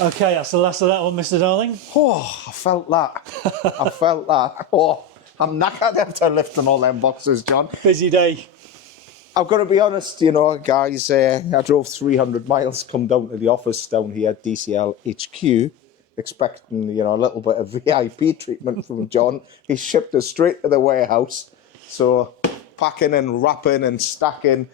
Okay, that's the last of that one, Mr. Darling. Oh, I felt that. I felt that. Oh, I'm knackered after lifting all them boxes, John. Busy day. I've got to be honest, you know, guys, I drove 300 miles, come down to the office down here at DCL HQ, expecting, you know, a little bit of VIP treatment from John. He shipped us straight to the warehouse. So packing and wrapping and stacking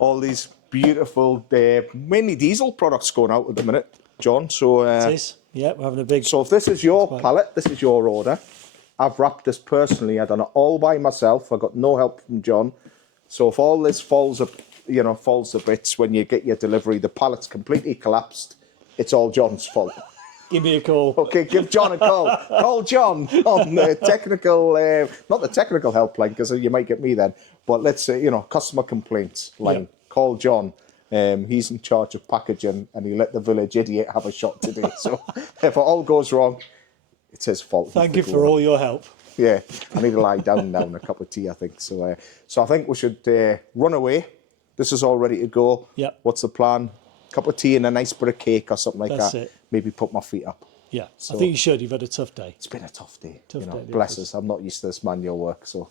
all these beautiful, mainly diesel products going out at the minute, John. So It is. Yeah, we're having a big... So if this is your pallet, this is your order. I've wrapped this personally. I've done it all by myself. I got no help from John. So if all this falls to bits when you get your delivery, the pallet's completely collapsed, it's all John's fault. Give me a call. Okay, give John a call. Call John on the technical, not the technical helpline, because you might get me then, but let's say, you know, customer complaints line. Yep. Call John. He's in charge of packaging, and he let the village idiot have a shot today. So if it all goes wrong, it's his fault. Thank you for all your help. Yeah, I need to lie down now and a cup of tea, I think. So so I think we should run away. This is all ready to go. Yep. What's the plan? Cup of tea and a nice bit of cake or something like That's that. it. Maybe put my feet up. Yeah, So- I think you should. You've had a tough day. It's been a tough day. Tough you know, day at the bless office. us. I'm not used to this manual work, so